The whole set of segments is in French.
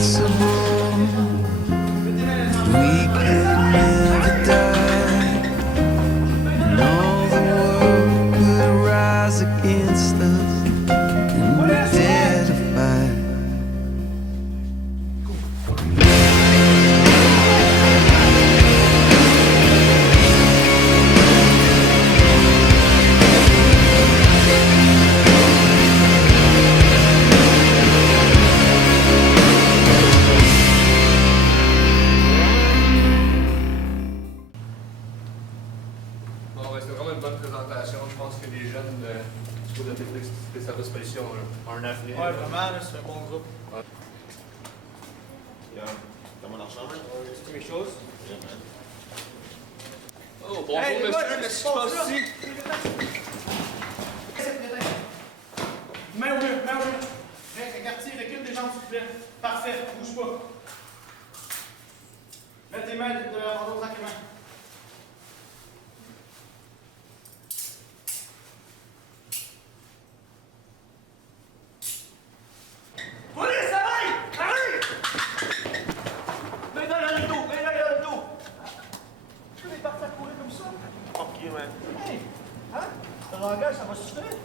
invincible. We could never die. And all the world could rise against us, and we're dare to fight. Bon, ben, c'était vraiment une bonne présentation. Je pense que les jeunes du groupe de technique des services de police ont un avenir. Ouais, vraiment, là, c'est un bon groupe. Ouais. T'as mon argent, man? C'est mes choses. Yeah, man. Oh, bonjour, Hey, les monsieur. gars, Qu'est-ce qui se passe ici? Main au mur, main au mur. Quartier, recule des jambes, s'il te plaît. Parfait, bouge pas. Mets tes mains en dos tranquillement. Police, arrête! Arrête! Mets dans le dos, mets dans le dos. Tu es parti à courir comme ça? Fuck you, man. Hey! Hein? Le langage, ça va suffire?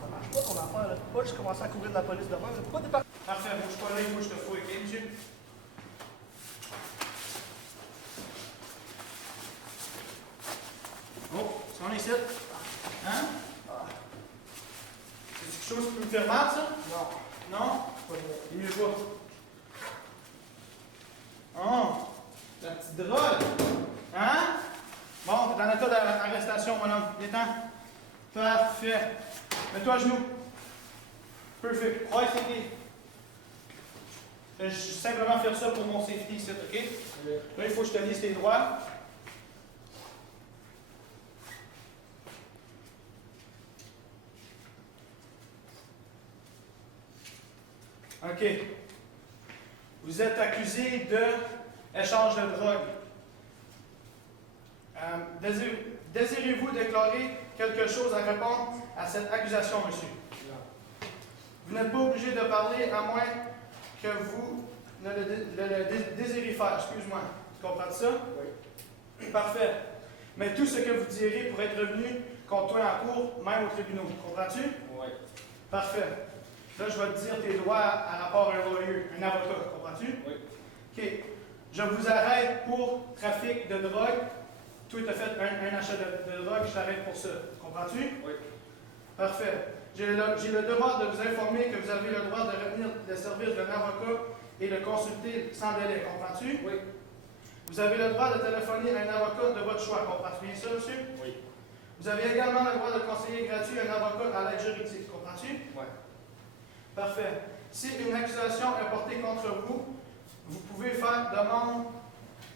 Ça marche pas ton affaire, là. Pas juste commencer à courir de la police demain, là. Pourquoi t'es parti? Parfait, bouge pas là, il faut que je te fouille, ok, monsieur? Oh, c'est on ici? Hein? C'est quelque chose qui peut me faire mal, ça? Non. Non? Il est mieux pas. Oh, la petite drogue. Hein? Bon, t'es en état d'arrestation, mon homme. Viens-t'en. Parfait. Mets-toi à genoux. Perfect. Ouais, c'est je vais simplement faire ça pour mon safety ici, ok? Là, il faut que je te lise tes droits. OK. Vous êtes accusé de échange de drogue. Désirez-vous déclarer quelque chose à répondre à cette accusation, monsieur? Non. Vous n'êtes pas obligé de parler à moins que vous ne le désirez faire. Excuse-moi. Tu comprends ça? Oui. Parfait. Mais tout ce que vous direz pourrait être revenu contre toi en cours, même au tribunal. Comprends-tu? Oui. Parfait. Là, je vais te dire tes droits à rapport à un lawyer, un avocat. Comprends-tu? Oui. OK. Je vous arrête pour trafic de drogue. Toi, tu as fait un achat de drogue, je t'arrête pour ça. Comprends-tu? Oui. Parfait. J'ai le devoir de vous informer que vous avez le droit de retenir le service d'un avocat et de consulter sans délai. Comprends-tu? Oui. Vous avez le droit de téléphoner à un avocat de votre choix. Comprends-tu bien ça, monsieur? Oui. Vous avez également le droit de conseiller gratuit un avocat à l'aide juridique. Comprends-tu? Oui. Parfait. Si une accusation est portée contre vous, vous pouvez faire demande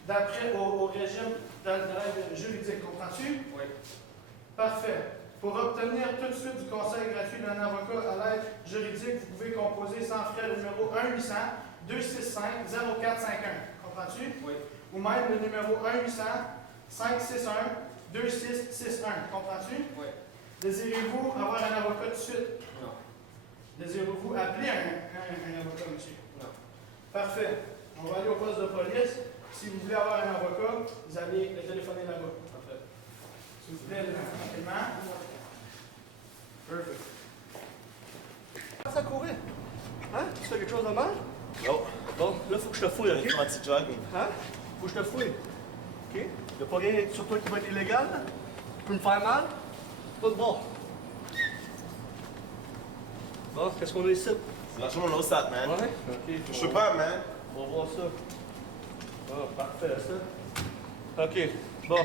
d'après au régime de l'aide juridique. Comprends-tu? Oui. Parfait. Pour obtenir tout de suite du conseil gratuit d'un avocat à l'aide juridique, vous pouvez composer sans frais le numéro 1-800-265-0451. Comprends-tu? Oui. Ou même le numéro 1-800-561-2661. Comprends-tu? Oui. Désirez-vous avoir un avocat tout de suite? Non. Désirez-vous appeler un avocat, monsieur? Non. Parfait. On va aller au poste de police. Si vous voulez avoir un avocat, vous allez le téléphoner là-bas. Parfait. S'il vous plaît, tranquillement. Perfect. Ça courir? Hein? Tu fais quelque chose de mal? Non. Bon, là, faut que je te fouille, ok? Un petit jogging. Hein? Faut que je te fouille. Ok? Y'a pas rien sur toi qui va être illégal, là? Tu peux me faire mal? Pas de bord. Bon, qu'est-ce qu'on a ici? C'est l'argent de l'OSAT, man. Ouais? Ok. Je sais pas, man. On va voir ça. Ah, parfait, ça. OK. Bon.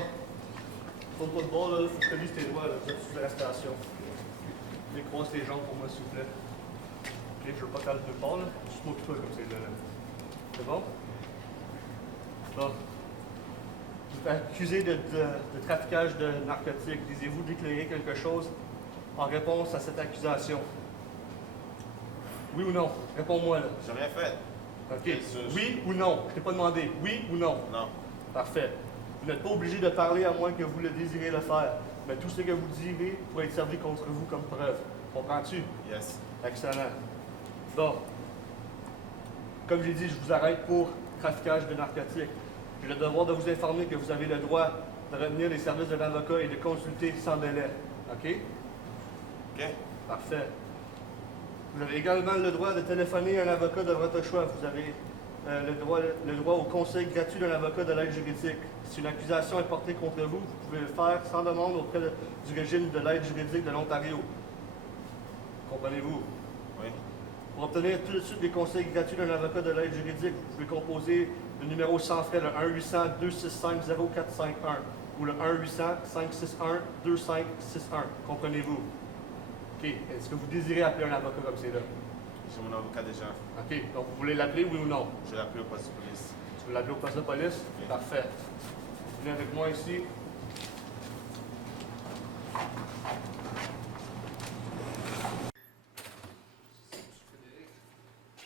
Faut pas de bord, là. Faut que tu lises tes doigts, là. Vous êtes sous arrestation. Croise tes jambes pour moi, s'il vous plaît. OK, je veux pas t'aller de part, là. Juste m'occupe comme c'est là. C'est bon? Bon. Vous êtes accusé de traficage de narcotiques. Désirez-vous déclarer quelque chose en réponse à cette accusation? Oui ou non? Réponds-moi, là. J'ai rien fait. OK. Oui ou non? Je t'ai pas demandé. Oui ou non? Non. Parfait. Vous n'êtes pas obligé de parler à moins que vous le désirez le faire. mais tout ce que vous direz pourra être servi contre vous comme preuve. Comprends-tu? Yes. Excellent. Bon. Comme j'ai dit, je vous arrête pour traficage de narcotiques. J'ai le devoir de vous informer que vous avez le droit de retenir les services de l'avocat et de consulter sans délai. OK? OK. Parfait. Vous avez également le droit de téléphoner à un avocat de votre choix. Vous avez le droit au conseil gratuit d'un avocat de l'aide juridique. Si une accusation est portée contre vous, vous pouvez le faire sans demande auprès du régime de l'aide juridique de l'Ontario. Comprenez-vous? Oui. Pour obtenir tout de suite des conseils gratuits d'un avocat de l'aide juridique, vous pouvez composer le numéro sans frais, le 1-800-265-0451 ou le 1-800-561-2561. Comprenez-vous? OK. Est-ce que vous désirez appeler un avocat comme c'est là? J'ai mon avocat déjà. OK. Donc, vous voulez l'appeler, oui ou non? Je vais l'appeler au poste de police. Tu veux l'appeler au poste de police? Oui. Parfait. Venez avec moi ici.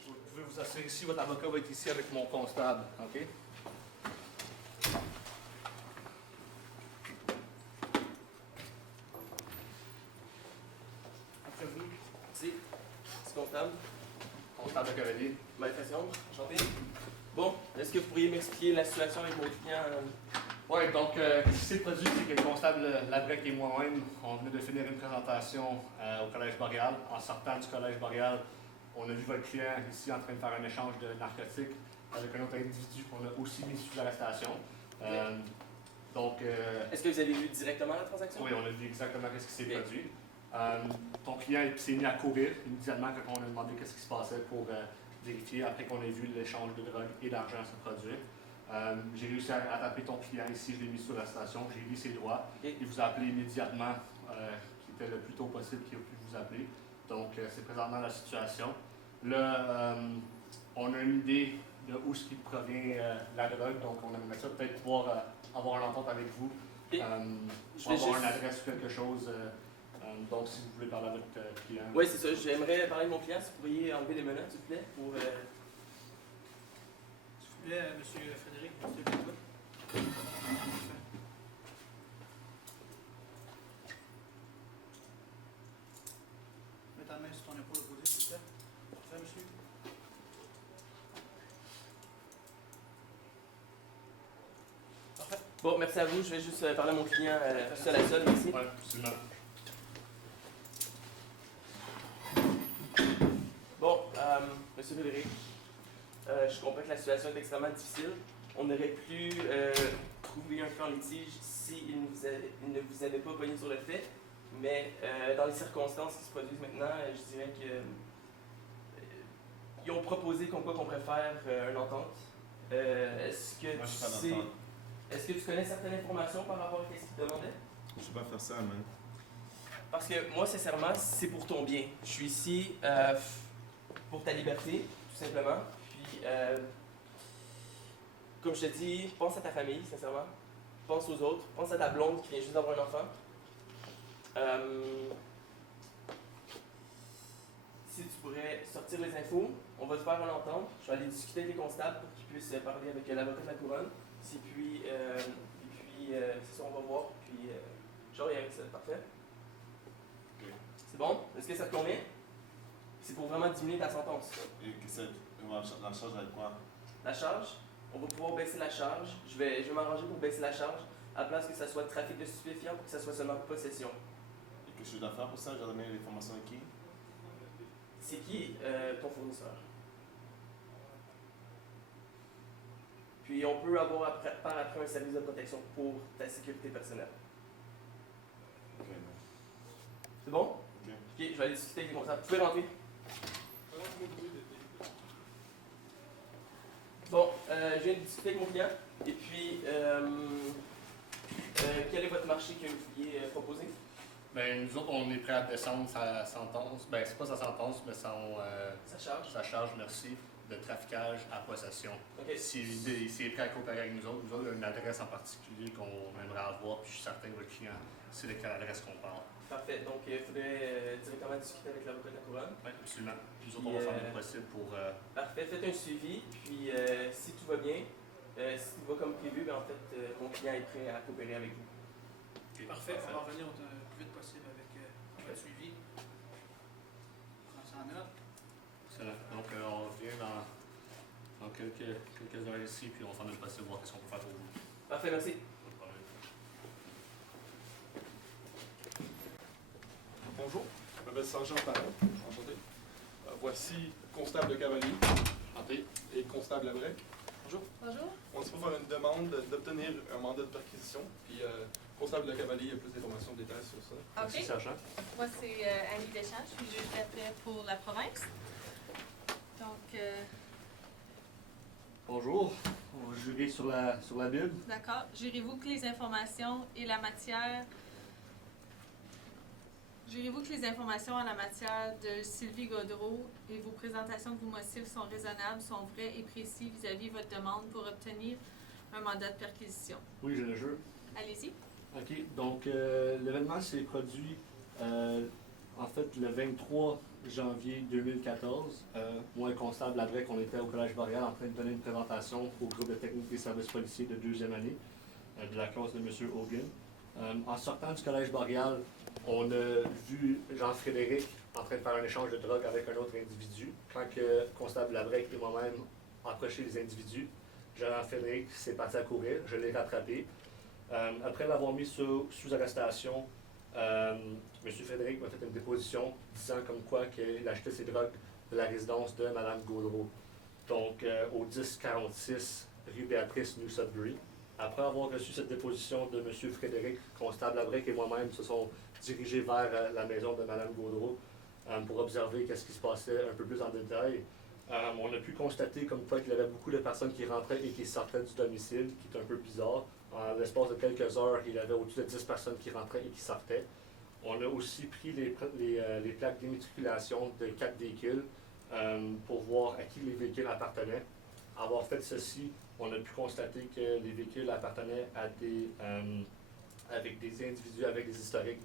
Vous pouvez vous assurer ici, votre avocat va être ici avec mon constable. OK? Après vous, Merci. C'est comptable. constable de cavalier. Malfaçon. Enchanté. Bon, est-ce que vous pourriez m'expliquer la situation avec mon client? Oui, donc, ce qui s'est produit, c'est que le constable Labrec et moi-même, on venait de finir une présentation au Collège Boréal. En sortant du Collège Boréal, on a vu votre client ici en train de faire un échange de narcotiques avec un autre individu qu'on a aussi mis sous arrestation. Donc, Est-ce que vous avez vu directement la transaction? oui, on a vu exactement ce qui s'est Ok. produit. Ton client s'est mis à courir immédiatement quand on a demandé qu'est-ce qui se passait pour vérifier, après qu'on ait vu l'échange de drogue et d'argent se produire. J'ai réussi à taper ton client ici, je l'ai mis sur la station, j'ai lu ses droits. Ok. Il vous a appelé immédiatement, qui était le plus tôt possible qu'il a pu vous appeler. Donc, c'est présentement la situation. Là, on a une idée de où ce qui provient la drogue, donc on aimerait ça peut-être pouvoir avoir une entente avec vous, Ok. Je pour vais avoir juste- une adresse ou quelque chose. Donc, si vous voulez parler à votre client. Oui, c'est ça. J'aimerais parler de mon client. Si vous pourriez enlever les menottes, s'il vous plaît, pour... S'il vous plaît, monsieur Frédéric, monsieur Benoît. Mets ta main sur ton épaule opposée, s'il te plaît. Parfait, monsieur. Bon, merci à vous. Je vais juste parler à mon client seul à seul. Merci. Oui, absolument. Bon, monsieur Frédéric, je comprends que la situation est extrêmement difficile. On aurait pu trouver un fait en litige s'il ne vous avait pas pogné sur le fait, mais dans les circonstances qui se produisent maintenant, je dirais que ils ont proposé qu'on pourrait faire une entente. Est-ce que Moi, je suis pas tu sais, d'entente. est-ce que tu connais certaines informations par rapport à ce qu'il te demandait? Je peux pas faire ça, man. Parce que moi, sincèrement, c'est pour ton bien. Je suis ici pour ta liberté, tout simplement. Puis, comme je te dis, pense à ta famille, sincèrement. Pense aux autres. Pense à ta blonde qui vient juste d'avoir un enfant. Si tu pourrais sortir les infos, on va te faire une entente. Je vais aller discuter avec les constables pour qu'ils puissent parler avec l'avocat de la couronne. Et puis, c'est ça, on va voir. Puis, je reviens avec ça. Parfait. C'est bon? Est-ce que ça te convient? C'est pour vraiment diminuer ta sentence. Et que c'est. La charge avec quoi? La charge, on va pouvoir baisser la charge. Je vais m'arranger pour baisser la charge à la place que ça soit trafic de stupéfiants pour que ça soit seulement possession. Et que je dois faire pour ça? Je dois donner l'information à qui? C'est qui ton fournisseur? Puis on peut avoir par après un service de protection pour ta sécurité personnelle. Ok, man. C'est bon? Ok. Ok, je vais aller discuter avec les constables. Vous pouvez rentrer. Bon, je viens de discuter avec mon client. Et puis, quel est votre marché que vous vouliez proposer? Ben, nous autres, on est prêts à descendre sa sentence. Ben, c'est pas sa sentence, mais Ça charge. sa charge, merci, de traficage à possession. Ok. S'il est prêt à coopérer avec nous autres, il y a une adresse en particulier qu'on aimerait avoir, puis je suis certain que votre client sait de quelle adresse qu'on parle. Parfait. Donc, il faudrait directement discuter avec l'avocat de la couronne. Oui, absolument. Nous autres, on va faire le possible pour. Parfait. Faites un suivi. Puis, si tout va bien, si tout va comme prévu, ben, en fait, mon client est prêt à coopérer avec vous. Parfait, on va revenir le plus vite possible avec votre suivi. Prends ça en note. Excellent. Donc, on revient dans quelques heures ici, puis on va faire notre possible, voir ce qu'on peut faire pour vous. Parfait, merci. Pas de problème. Bonjour, je m'appelle Sergent Parent, enchanté. Voici constable de cavalier, Santé. et constable Labrec. Bonjour. Bonjour. On est pour faire une demande d'obtenir un mandat de perquisition, puis constable de cavalier, il y a plus d'informations, de détails sur ça. Merci, OK. sergent. Moi, c'est Annie Deschamps. Je suis juge d'affaires pour la province. Donc, Bonjour. On va jurer sur la Bible. d'accord. Jurez-vous que les informations et la matière... Jurez-vous que les informations en la matière de Sylvie Gaudreau et vos présentations de vos motifs sont raisonnables, sont vrais et précis vis-à-vis de votre demande pour obtenir un mandat de perquisition? Oui, je le jure. Allez-y. OK. Donc, l'événement s'est produit, en fait, le 23 janvier 2014. Moi et constable Labrec, on était au Collège Boréal en train de donner une présentation au groupe de technique des services policiers de deuxième année de la classe de M. Hogan. En sortant du Collège Boréal, on a vu Jean-Frédéric en train de faire un échange de drogue avec un autre individu. Quand que constable Labrec et moi-même approché les individus, Jean-Frédéric s'est parti à courir, je l'ai rattrapé. Après l'avoir mis sous arrestation, M. Frédéric m'a fait une déposition disant comme quoi qu'il achetait ses drogues de la résidence de Mme Gaudreau, donc au 1046 rue Béatrice, New Sudbury. Après avoir reçu cette déposition de M. Frédéric, constable Labrec et moi-même se sont dirigés vers la maison de Mme Gaudreau pour observer qu'est-ce qui se passait un peu plus en détail. On a pu constater comme quoi qu'il y avait beaucoup de personnes qui rentraient et qui sortaient du domicile, qui est un peu bizarre. En l'espace de quelques heures, il y avait au-dessus de 10 personnes qui rentraient et qui sortaient. On a aussi pris les plaques d'immatriculation de 4 véhicules pour voir à qui les véhicules appartenaient. Avoir fait ceci, on a pu constater que les véhicules appartenaient à avec des individus avec des historiques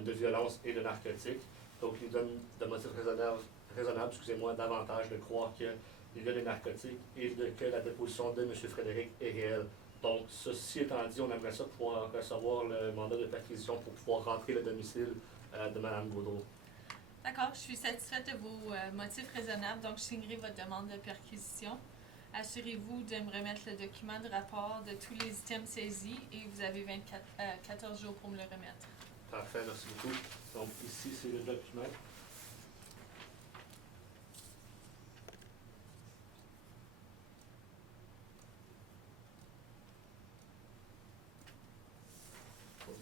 de violence et de narcotiques. Donc, ils donnent de motifs raisonnables, davantage de croire qu'il y a des narcotiques et que la déposition de M. Frédéric est réelle. Donc, ceci étant dit, on aimerait ça pouvoir recevoir le mandat de perquisition pour pouvoir rentrer le domicile de Mme Gaudreau. D'accord. Je suis satisfaite de vos motifs raisonnables, donc je signerai votre demande de perquisition. Assurez-vous de me remettre le document de rapport de tous les items saisis et vous avez 14 jours pour me le remettre. Parfait, merci beaucoup. Donc, ici, c'est le document.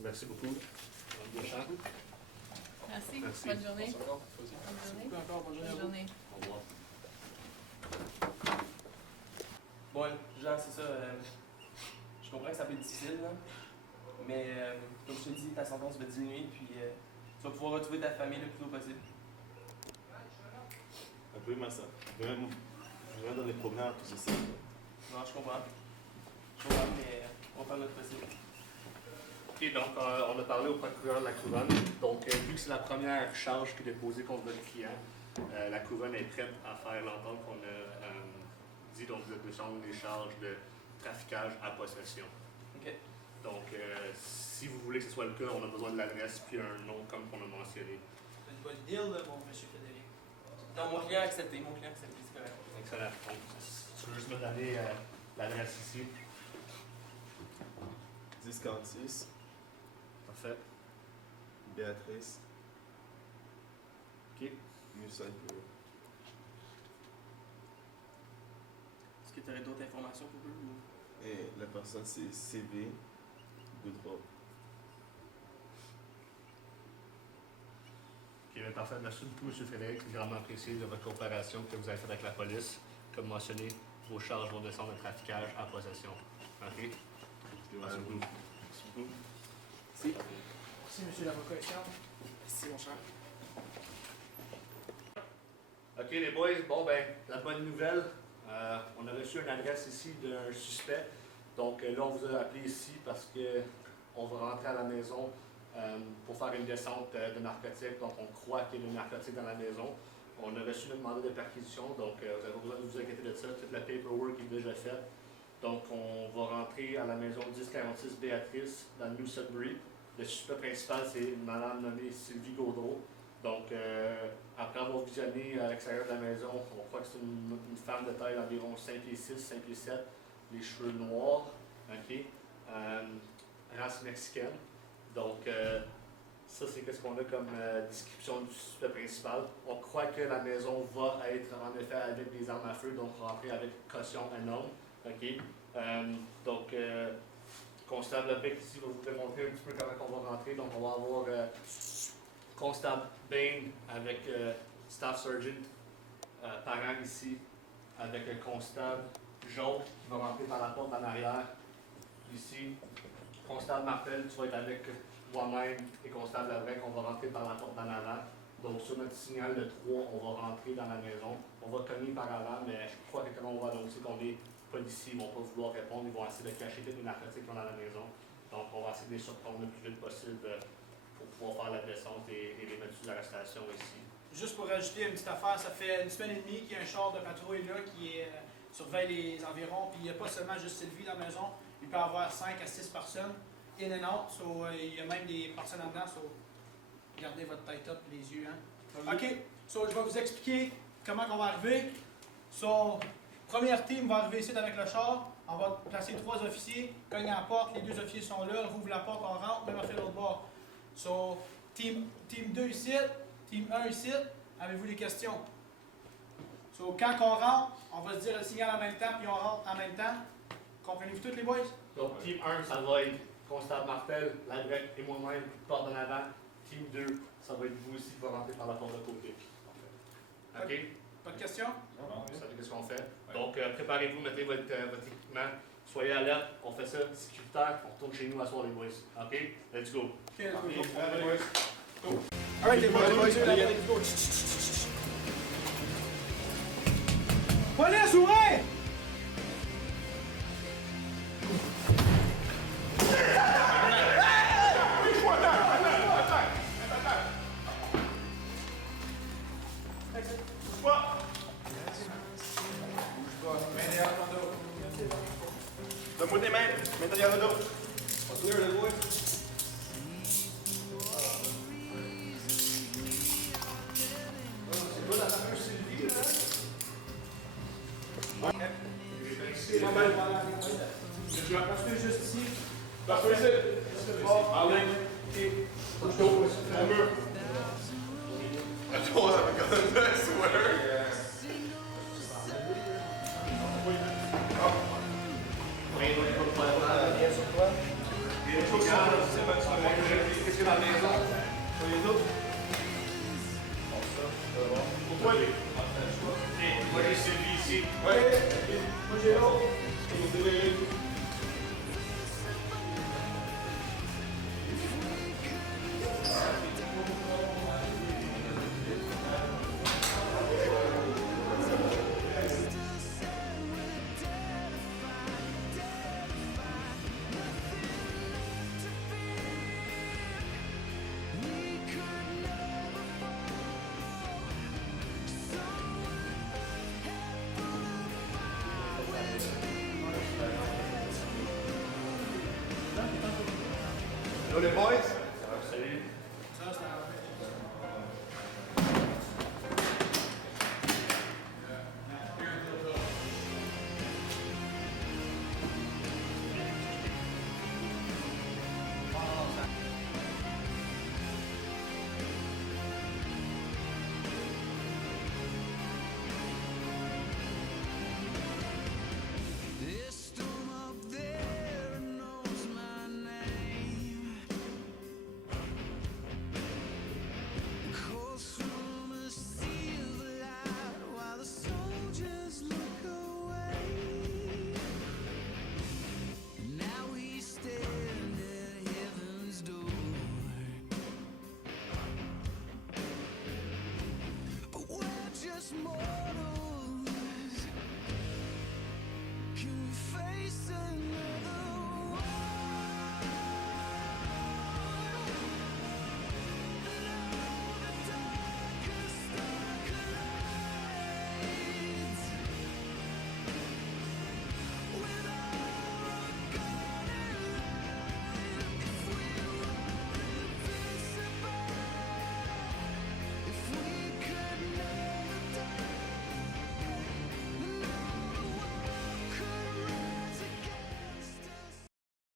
Merci beaucoup. Madame Deschamps. Merci. Merci. Bonne journée. Merci encore. Vas-y. Bonne journée. Beaucoup encore, bonne journée à Bonne vous. journée. Au revoir. Bon, Jean, c'est ça. Je comprends que ça peut être difficile, là, mais comme je te dis, ta sentence va diminuer, puis tu vas pouvoir retrouver ta famille le plus tôt possible. Appelez-moi ça. Je vais dans les promenades, tout ça. Non, je comprends. Je comprends, mais on va faire notre possible. OK, donc on a parlé au procureur de la Couronne. Donc, vu que c'est la première charge qui est déposée contre votre client, la Couronne est prête à faire l'entente qu'on a dit, donc de descendre les charges de traficage à possession. OK. Donc, si vous voulez que ce soit le cas, on a besoin de l'adresse puis un nom comme on a mentionné. C'est une bonne deal, là, mon monsieur Frédéric. Non, mon client a accepté, c'est correct. Excellent. Donc, tu veux juste me donner l'adresse ici? 1046, Parfait. Béatrice, OK. New Sudbury. Est-ce que tu aurais d'autres informations pour eux? Ou... Et la personne, c'est CV Goudreau. OK, bien, parfait. Merci beaucoup, M. Frédéric. C'est grandement apprécié de votre coopération que vous avez faite avec la police. Comme mentionné, vos charges vont descendre de traficage à possession. OK? Merci beaucoup. Merci beaucoup. Merci, monsieur l'avocat Charles. Merci, mon cher. OK, les boys. Bon, ben, la bonne nouvelle, on a reçu une adresse ici d'un suspect. Donc, là, on vous a appelé ici parce qu'on va rentrer à la maison pour faire une descente de narcotiques. Donc, on croit qu'il y a des narcotiques dans la maison. On a reçu notre mandat de perquisition, donc vous n'avez pas besoin de vous inquiéter de ça. Toute la paperwork est déjà faite. Donc, on va rentrer à la maison 1046 Béatrice, dans New Sudbury. Le suspect principal, c'est une madame nommée Sylvie Gaudreau. Donc, après avoir visionné à l'extérieur de la maison, on croit que c'est une femme de taille d'environ 5 pieds 6, 5 pieds 7, les cheveux noirs, ok, race mexicaine. Donc, ça, c'est ce qu'on a comme description du suspect principal. On croit que la maison va être en effet avec des armes à feu, donc rentrer avec caution énorme. Ok. Donc, Constable Beck ici va vous démontrer un petit peu comment on va rentrer. Donc, on va avoir Constable Bain avec Staff Sergeant Parent ici, avec un Constable Jaune qui va rentrer par la porte en arrière. Ici, Constable Martel, tu vas être avec moi-même et Constable Labrec, on va rentrer par la porte en avant. Donc, sur notre signal de 3, on va rentrer dans la maison. On va cogner par avant, mais je crois que quand on va annoncer qu'on est policiers, ils ne vont pas vouloir répondre, ils vont essayer de cacher toutes les narcotiques qu'on a dans la maison. Donc, on va essayer de les surprendre le plus vite possible pour pouvoir faire la descente et les mettre sous arrestation ici. Juste pour rajouter une petite affaire, ça fait une semaine et demie qu'il y a un char de patrouille là qui surveille les environs. Puis il n'y a pas seulement juste Sylvie dans la maison, il peut y avoir 5 à 6 personnes in and out. Il y a même des personnes en dedans. Gardez votre tête up, les yeux. Hein? OK, je vais vous expliquer comment on va arriver. Première team va arriver ici avec le char. On va placer 3 officiers, cogne à la porte, les 2 officiers sont là, on ouvre la porte, on rentre, même on fait l'autre bord. Team 2 ici, team 1 ici, avez-vous des questions? Quand on rentre, on va se dire le signal en même temps, puis on rentre en même temps. Comprenez-vous tous les boys? Donc, Team 1, ça va être Constable Martel, Labrec et moi-même, porte en avant. Team 2, ça va être vous aussi qui va rentrer par la porte de côté. OK? Pas de questions? Vous savez ce qu'on fait. Donc, préparez-vous, mettez votre équipement. Soyez alerte, on fait ça sécuritaire, on retourne chez nous à soir les boys. OK? Let's go. OK, let's go. Alright, les boys, let's go. Police, ouvrez! Donne-moi tes mains, mets derrière le dos. On se lève, les boys. C'est pas la fameuse Sylvie, là? C'est pas mal. Je vais passer juste ici. Parce que c'est... Allez. Go. On mur. Attends, ça va quand même bien, I swear. Qu'est-ce que la maison? Soyez tous. Pourquoi les? Moi, j'ai Sylvie ici. Ouais. Moi, j'ai l'autre. Yo, les boys.